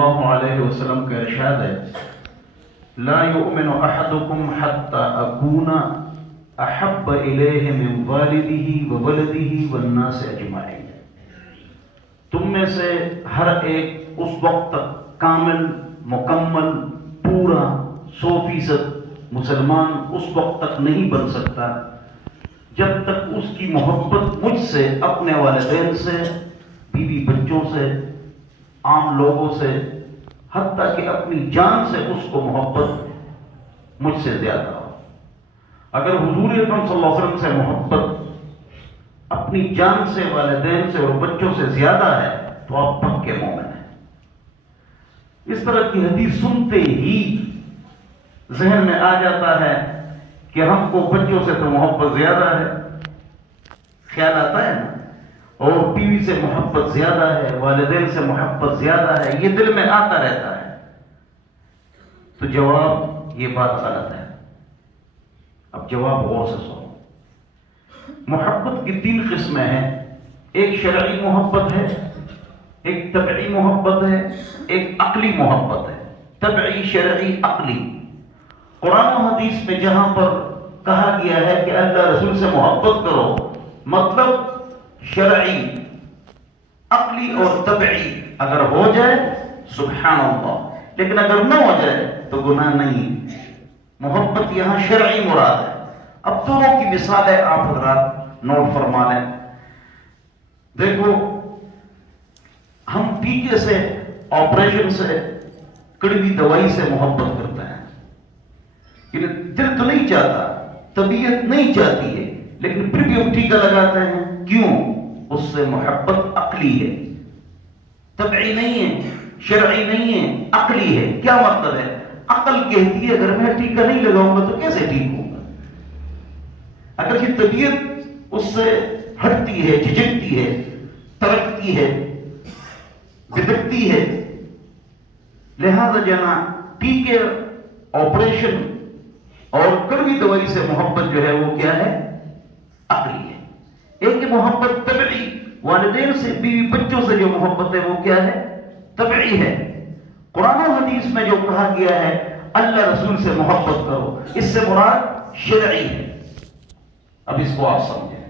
اللہ علیہ وسلم کا ارشاد ہے لا یؤمن احدکم حتی اکون احب الیہ من والدہ وولدہ والناس اجمعین. تم میں سے ہر ایک اس وقت تک کامل، مکمل، پورا 100% مسلمان اس وقت تک نہیں بن سکتا جب تک اس کی محبت مجھ سے، اپنے والدین سے، بیوی بچوں سے، عام لوگوں سے، حتیٰ کہ اپنی جان سے اس کو محبت مجھ سے زیادہ ہو. اگر حضور اکرم صلی اللہ علیہ وسلم سے محبت اپنی جان سے، والدین سے اور بچوں سے زیادہ ہے تو آپ پکے مومن ہیں. اس طرح کی حدیث سنتے ہی ذہن میں آ جاتا ہے کہ ہم کو بچوں سے تو محبت زیادہ ہے، خیال آتا ہے نا، اور بیوی سے محبت زیادہ ہے، والدین سے محبت زیادہ ہے، یہ دل میں آتا رہتا ہے. تو جواب یہ بات غلط ہے. اب جواب غور سے سنو. محبت کی 3 قسمیں ہیں. ایک شرعی محبت ہے، ایک طبعی محبت ہے، ایک عقلی محبت ہے. طبعی، شرعی، عقلی. قرآن و حدیث میں جہاں پر کہا گیا ہے کہ اللہ رسول سے محبت کرو، مطلب شرعی، عقلی اور طبعی اگر ہو جائے سبحان اللہ، لیکن اگر نہ ہو جائے تو گناہ نہیں. محبت یہاں شرعی مراد ہے. اب دونوں کی مثالیں آپ حضرات نوٹ فرما لیں. دیکھو، ہم ٹیکے سے، آپریشن سے، کڑوی دوائی سے محبت کرتے ہیں. دل تو نہیں چاہتا، طبیعت نہیں چاہتی ہے، لیکن پھر بھی ہم ٹیکا لگاتے ہیں. کیوں؟ اس سے محبت عقلی ہے، طبعی نہیں ہے، شرعی نہیں ہے، عقلی ہے. کیا مطلب ہے؟ عقل کہتی ہے اگر میں ٹیکا نہیں لگاؤں گا تو کیسے ٹھیک ہوں گا. اگر یہ طبیعت اس سے ہٹتی ہے، جھجکتی ہے، ترکتی ہے، بدکتی ہے، لہذا جنا ٹیکے، آپریشن اور کڑوی دوائی سے محبت جو ہے وہ کیا ہے؟ عقلی ہے. ایک محبت طبعی، والدین سے، بیوی بچوں سے جو محبت ہے وہ کیا ہے؟ طبعی ہے. قرآن و حدیث میں جو کہا گیا ہے اللہ رسول سے محبت کرو، اس سے مراد شرعی ہے. اب اس کو آپ سمجھیں.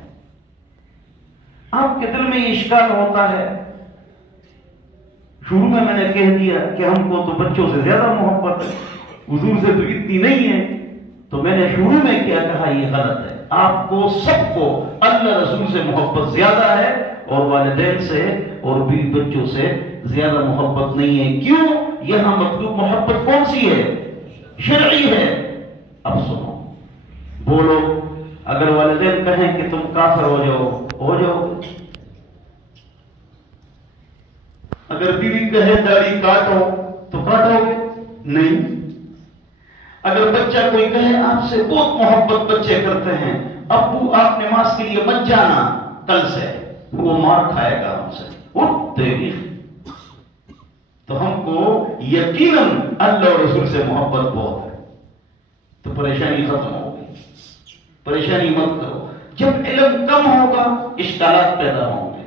آپ کے دل میں یہ اشکال ہوتا ہے، شروع میں نے کہہ دیا کہ ہم کو تو بچوں سے زیادہ محبت ہے، حضور سے تو اتنی نہیں ہے. تو میں نے شروع میں کیا کہا؟ یہ غلط ہے. آپ کو سب کو اللہ رسول سے محبت زیادہ ہے اور والدین سے اور بیوی بچوں سے زیادہ محبت نہیں ہے. کیوں؟ یہاں مطلوب محبت کون سی ہے؟ شرعی ہے. اب سنو، بولو، اگر والدین کہیں کہ تم کافر ہو جاؤ، ہو جاؤ. اگر بیوی کہے داڑھی کاٹو تو کاٹو گے؟ نہیں. اگر بچہ کوئی کہے آپ سے بہت محبت بچے کرتے ہیں، ابو آپ نماز کے لیے مت جانا کل سے، وہ مار کھائے گا ہم سے، اٹھ دے گی. تو ہم کو یقیناً اللہ اور رسول سے محبت بہت ہے. تو پریشانی ختم ہو گئی. پریشانی مت کرو. جب علم کم ہوگا اشکالات پیدا ہوں گے،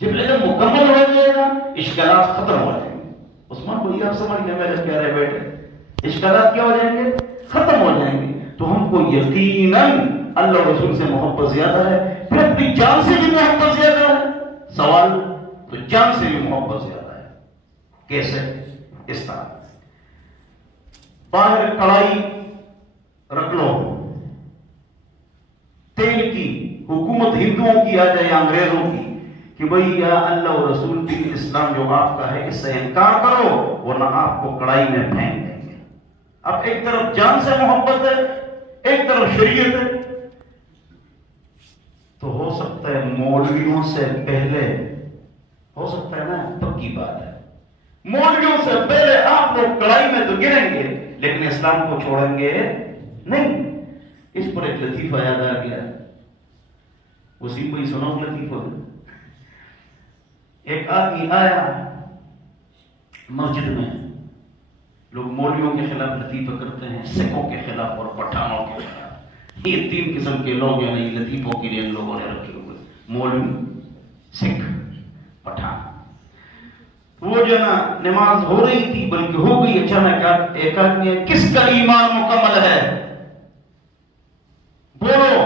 جب علم مکمل ہو جائے گا اشکالات ختم ہو جائیں گے. عثمان کو یہ آپ سمجھ لیں میرے پیارے بیٹے، اشکالات کیا ہو جائیں گے؟ ختم ہو جائیں گے. تو ہم کو یقیناً اللہ اور رسول سے محبت زیادہ ہے. پھر اپنی جان سے بھی محبت زیادہ ہے. سوال، تو جان سے بھی محبت زیادہ ہے. کیسے؟ اس طرح باہر کڑائی رکھ لو تیل کی، حکومت ہندوؤں کی آ جائے یا انگریزوں کی، کہ بھئی یا اللہ اور رسول دین اسلام جو آپ کا ہے اس سے انکار کرو ورنہ آپ کو کڑائی میں پھینک دیں گے. اب ایک طرف جان سے محبت ہے، ایک طرف شریعت ہے. تو ہو سکتا ہے مولویوں سے پہلے، ہو سکتا ہے نا، پکی بات ہے، مولویوں سے پہلے آپ لوگ کڑائی میں تو گریں گے لیکن اسلام کو چھوڑیں گے نہیں. اس پر ایک لطیفہ یاد آ گیا، اسی کو ہی سناؤ لطیفہ. ایک آدمی آیا مسجد میں، لوگ مولویوں کے خلاف لطیفہ کرتے ہیں، سکھوں کے خلاف اور پٹھانوں کے خلاف. یہ 3 قسم کے لوگ ہیں لطیفوں کے لیے ان لوگوں نے رکھے ہوئے، مولوی، سکھ، پٹھان. وہ جو نا نماز ہو رہی تھی بلکہ ہو گئی، اچانک ایک آدمی کس کا ایمان مکمل ہے بولو،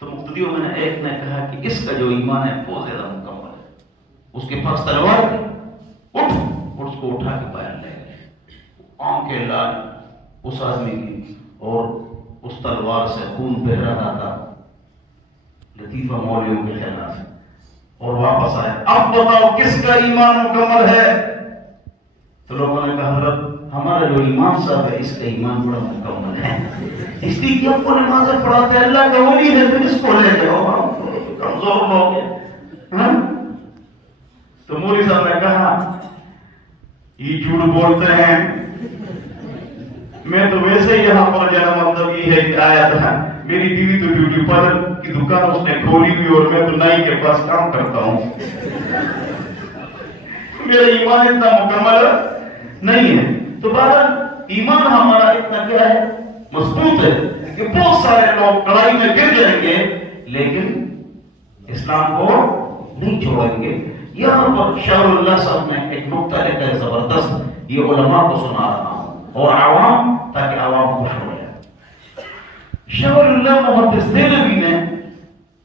تو مقتدیوں میں نے ایک نے کہا کہ اس کا جو ایمان ہے وہ زیادہ مکمل ہے، اس کے پاس تلوار تھی، اٹھ، اور اس کو اٹھا کے باہر لے گئے، آنکھیں لال اس آدمی کی، اور اس تلوار سے خون بہ رہا تھا، لطیفہ مولویوں کے خلاف، اور واپس آئے، اب بتاؤ کس کا ایمان مکمل ہے؟ تو لوگوں نے کہا حضرت ہمارا جو امام صاحب ہے اس کا ایمان بڑا مکمل ہے، اس لیے کہ ہم کو نماز پڑھاتے ہیں، اللہ کا ولی ہے، تو اس کو لے جاؤ، کمزور لوگ ہیں۔ تو مولوی صاحب نے کہا یہ جھوٹ بولتے ہیں، میں تو ویسے ہی یہاں پر جانا مطلب یہ ہے کہ آیا تھا، میری بیوی تو بیوٹی پارلر کی دکان اس نے کھولی ہوئی اور میں تو نائی کے پاس کام کرتا ہوں، میرا ایمان اتنا مکمل نہیں ہے۔ تو بہرحال ایمان ہمارا اتنا کیا ہے، مضبوط ہے کہ بہت سارے لوگ کڑائی میں گر جائیں گے لیکن اسلام کو نہیں چھوڑیں گے۔ یہاں پر شاہ اللہ صاحب نے ایک نقطہ لکھا ہے زبردست، یہ علماء کو سنا رہا ہوں اور عوام، تاکہ عوام خوش ہو جائے۔ شاہ اللہ محدث دہلوی نے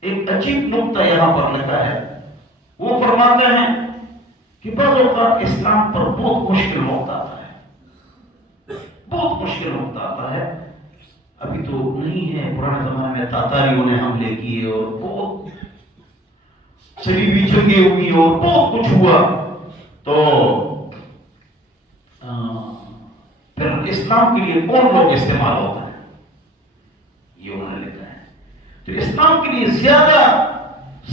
ایک عجیب نقطہ یہاں پر لکھا ہے، وہ فرماتے ہیں کہ بعض اوقات اسلام پر بہت مشکل وقت آتا ہے، بہت مشکل وقت آتا ہے، ابھی تو نہیں ہے، پرانے زمانے میں تاتاریوں نے حملے کیے اور بہت صلیبی جنگیں ہوئی اور بہت کچھ ہوا، تو پھر اسلام کے لیے کون لوگ استعمال ہوتے ہیں، یہ انہوں نے لکھا ہے۔ تو اسلام کے لیے زیادہ،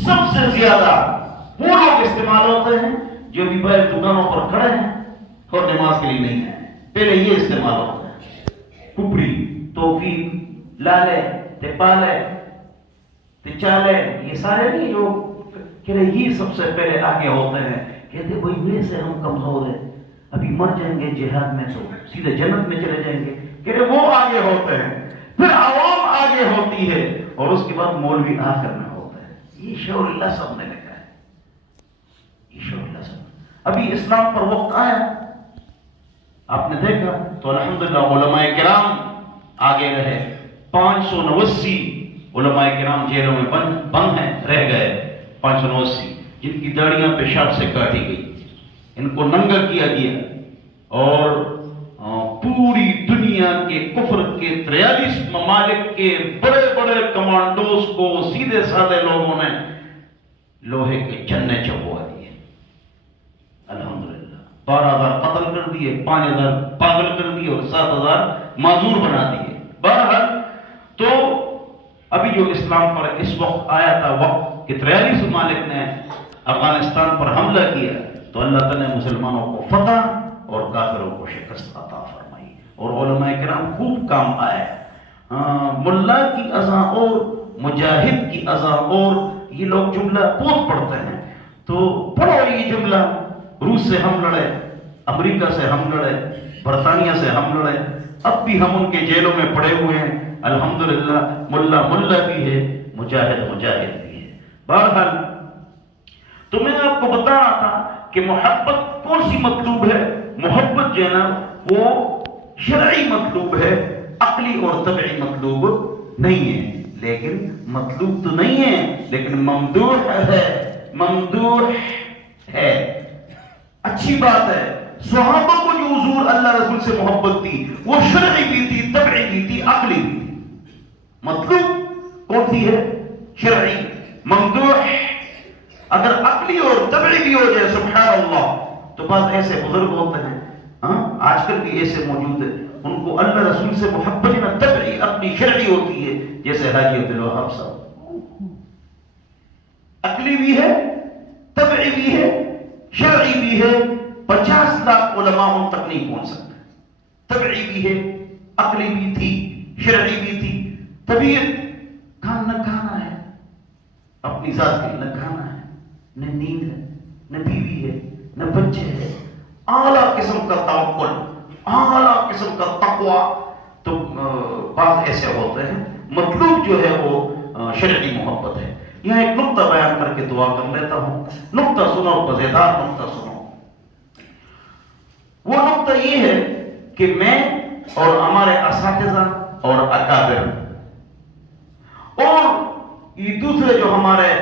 سب سے زیادہ وہ لوگ استعمال ہوتے ہیں جو بھی باہر دکانوں پر کھڑے ہیں اور نماز کے لیے نہیں ہیں، پہلے یہ استعمال ہوتا ہے، کپڑی، توفیق، لالے، تپالے، تچالے، یہ سارے نہیں جو کہ یہ سب سے پہلے آگے ہوتے ہیں، کہتے بھائی ویسے ہم کمزور ہیں، ابھی مر جائیں گے جہاد میں تو سیدھے جنت میں چلے جائیں گے، کہ وہ آگے ہوتے ہیں، پھر عوام آگے ہوتی ہے، اور اس کے بعد مولوی آخر میں ہوتا ہے۔ یہ شاہ اللہ صاحب نے لکھا ہے، یہ شاہ اللہ صاحب۔ ابھی اسلام پر وقت آیا، آپ نے دیکھا تو الحمدللہ علماء کرام آگے رہے، 589 علماء کرام جیلوں میں بند ہیں، رہ گئے 589، جن کی داڑیاں پیشاب سے کاٹی گئی، ان کو ننگا کیا گیا، اور پوری دنیا کے کفر کے 43 ممالک کے بڑے بڑے کمانڈوز کو سیدھے سادے لوگوں نے لوہے کے چنے چبوا دیے، الحمدللہ 12,000 قتل کر دیے، 5,000 پاگل کر دیے، اور 7,000 معذور بنا دیے۔ بہرحال تو ابھی جو اسلام پر اس وقت آیا تھا وقت کہ 43 ممالک نے افغانستان پر حملہ کیا، تو اللہ تعالیٰ نے مسلمانوں کو فتح اور کافروں کو شکست عطا فرمائی، اور علماء کرام خوب کام آئے۔ ملا کی اذان اور مجاہد کی اذان، اور یہ لوگ جملہ بہت پڑھتے ہیں، تو پڑھو یہ جملہ، روس سے ہم لڑے، امریکہ سے ہم لڑے، برطانیہ سے ہم لڑے، اب بھی ہم ان کے جیلوں میں پڑے ہوئے ہیں، الحمدللہ ملا ملا بھی ہے، مجاہد مجاہد بھی ہے۔ بہرحال تو میں آپ کو بتا رہا تھا کہ محبت کون سی مطلوب ہے، محبت جو ہے نا وہ شرعی مطلوب ہے، عقلی اور طبعی مطلوب نہیں ہے، لیکن مطلوب تو نہیں ہے لیکن ممدوح ہے، ممدوح ہے، اچھی بات ہے۔ صحابہ کو جو حضور اللہ رسول سے محبت تھی وہ شرعی بھی تھی، طبعی بھی تھی، عقلی بھی تھی۔ مطلوب کون سی ہے؟ شرعی۔ ممدوح اگر عقلی اور طبعی بھی ہو جائے سبحان اللہ، تو بعض ایسے بزرگ ہوتے ہیں، آج کل بھی ایسے موجود ہیں، ان کو اللہ رسول سے محبت نہ طبعی عقلی شرعی ہوتی ہے، جیسے حاجی عبدالوہاب صاحب، عقلی بھی ہے، طبعی بھی ہے، شرعی بھی ہے، 50 لاکھ علماء ان تک نہیں پہنچ سکتے، طبعی بھی ہے، عقلی بھی تھی، شرعی بھی تھی۔ طبیعت نہ کھانا ہے، اپنی ذات کے نہ کھانا ہے، نہ نیند ہے، نہ بیوی ہے، نہ بچے ہے، اعلیٰ قسم کا توکل، اعلیٰ قسم کا تقوی، تو بعض ایسے ہوتے ہیں۔ مطلوب جو ہے وہ شرعی محبت ہے۔ یہاں ایک نقطہ بیان کر کے دعا کر لیتا ہوں، نقطہ سنو، مزیدار نقطہ سنو۔ یہ ہے کہ میں اور ہمارے اساتذہ اور اکابر اور یہ دوسرے جو ہمارے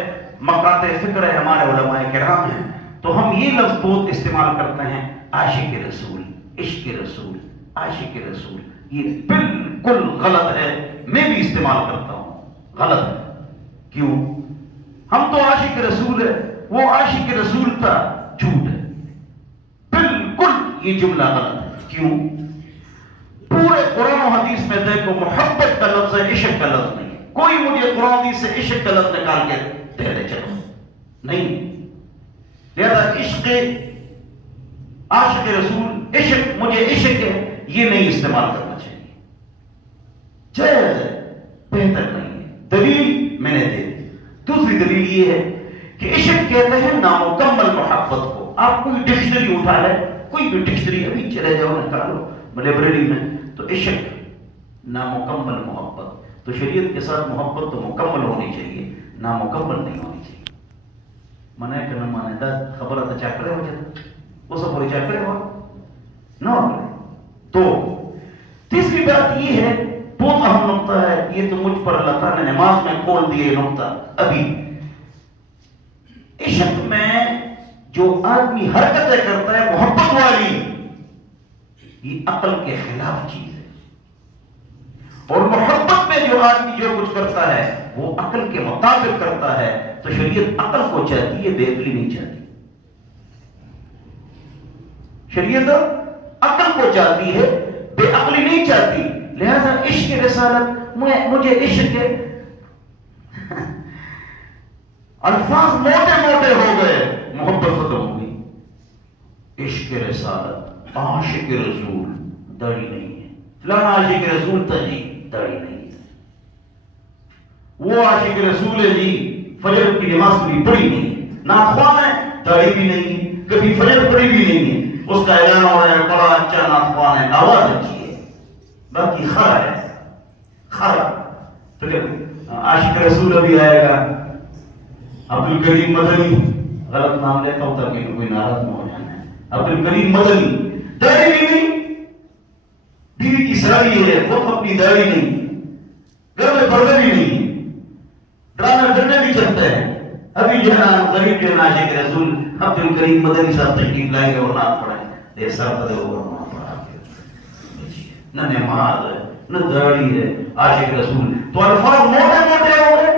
مقاطع فکر ہے، ہمارے علماء کرام ہیں، تو ہم یہ لفظ بہت استعمال کرتے ہیں، عاشق رسول، عشق رسول، عاشق رسول. یہ بالکل غلط ہے. میں بھی استعمال کرتا ہوں، غلط ہے. کیوں؟ ہم تو عاشق رسول ہے، وہ عاشق رسول تھا، جھوٹ ہے. بالکل یہ جملہ غلط ہے. کیوں؟ پورے قرآن و حدیث میں دیکھو محبت کا لفظ ہے، عشق کا لفظ نہیں. کوئی مجھے قرآن حدیث سے عشق کا لفظ نکال کے دے دے چلو، نہیں. لہذا عشق، عاشق رسول، عشق، مجھے عشق ہے، یہ نہیں استعمال کرنا چاہیے. جائز ہے، بہتر نہیں ہے. دلیل میں نے دے دی. دوسری دلیل یہ ہے کہ عشق کہتے ہیں نامکمل محبت کو. آپ کوئی ڈکشنری اٹھا لیں، کوئی بھی ڈکشنری ابھی چلے جاؤ نکالو لائبریری میں، تو عشق نامکمل محبت. تو شریعت کے ساتھ محبت تو مکمل ہونی چاہیے، نامکمل نہیں ہونی چاہیے. منع کرنا مانے دا خبر آتا چاکرے ہو جاتا، وہ سب پوری چاکرے ہوا نہ ہو. تو تیسری بات یہ ہے، بہت اہم نقطہ ہے، یہ تو مجھ پر اللہ تعالیٰ نے نماز میں کھول دیے نقطہ. ابھی عشق میں جو آدمی حرکتیں کرتا ہے محبت والی، یہ عقل کے خلاف چیز ہے. اور محبت میں جو آدمی جو کچھ کرتا ہے وہ عقل کے مطابق کرتا ہے. تو شریعت عقل کو چاہتی ہے، بے عقلی نہیں چاہتی. شریعت عقل کو چاہتی ہے، بے عقلی نہیں چاہتی. لہذا عشق رسالت، مجھے عشق کے الفاظ موٹے موٹے ہو گئے، محبت ختم ہو گئی. عشق رسالت، عاشق رسول، داڑھی نہیں ہے. فلانا عاشق رسول تھا جی، داڑھی نہیں ہے. وہ عاشق رسول ہے جی، فجر کی نماز بھی پڑھی نہیں، ناخوان ہے، داڑھی بھی نہیں ہے، کبھی فجر پڑھی بھی نہیں ہے. اس کا اعلان ہو رہا ہے بڑا اچھا ناخوان ہے، آواز اچھی ہے، باقی خرا ہے، خرا. تو عاشق رسول ابھی آئے گا. عبد الکریم مدنی، غلط نام لیتا ہوں تاکہ کوئی ناراض نہ ہو جانا ہے. عبد الکریم مدنی، داڑھی بھی نہیں، بیوی کی ساڑی ہے، خود اپنی داڑھی نہیں، گھر میں پردے بھی نہیں، ڈرامے کرنے بھی چلتے ہیں. ابھی جو ہے نا غریب جو عاشق رسول عبد الکریم مدنی صاحب تشریف لائیں گے اور نعت پڑھیں گے، سر پڑے ہوگا نہ نماز ہے نہ داڑھی ہے، عاشق رسول. تو الفاظ موٹے موٹے ہو گئے،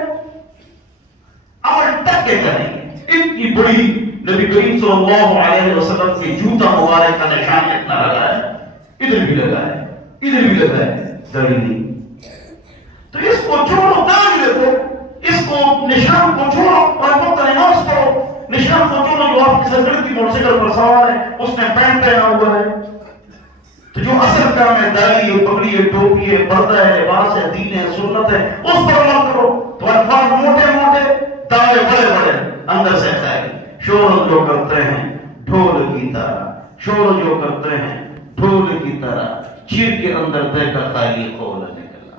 عمل تک کے کریں گے. اتنی بڑی نبی کریم صلی اللہ علیہ وسلم کی جوتا مبارک کا نشان اتنا لگا ہے، ادھر بھی لگا ہے، ادھر بھی لگا ہے، داڑھی نہیں. تو اس کو چھوڑو، داڑھی رکھو، اس کو نشان کو چھوڑو اور وقت نماز پڑھو. نشان کو چھوڑو، جو آپ کی سرکڑ کی موٹر سائیکل پر سوار ہے اس نے پینٹ پہنا ہوا ہے. تو جو اصل کام ہے، داڑھی ہے، پگڑی ہے، ٹوپی ہے، پردہ ہے، لباس ہے، دین ہے، سنت ہے، اس پر عمل کرو. تو الفاظ موٹے موٹے، دعوے بڑے بڑے، اندر سے خیال. شور جو کرتے ہیں ڈھول کی طرح، شور جو کرتے ہیں ڈھول کی طرح، چیر کے اندر دے کر خالی قول نکلا.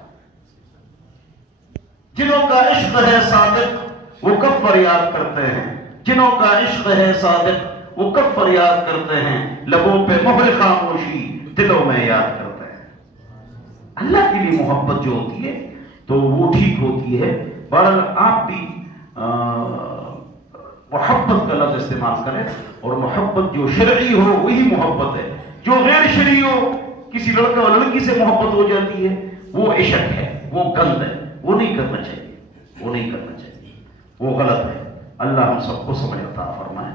جنہوں کا عشق ہے صادق وہ کب فریاد کرتے ہیں، جنہوں کا عشق ہے صادق وہ کب فریاد کرتے ہیں. لبوں پہ مہر خاموشی، دلوں میں یاد کرتے ہیں. اللہ کے لیے محبت جو ہوتی ہے تو وہ ٹھیک ہوتی ہے. بہرحال آپ بھی محبت کا لفظ استعمال کریں، اور محبت جو شرعی ہو وہی محبت ہے. جو غیر شرعی ہو، کسی لڑکا اور لڑکی سے محبت ہو جاتی ہے، وہ عشق ہے، وہ گند ہے، وہ نہیں کرنا چاہیے، وہ نہیں کرنا چاہیے، وہ غلط ہے. اللہ ہم سب کو سمجھ عطا فرمائے.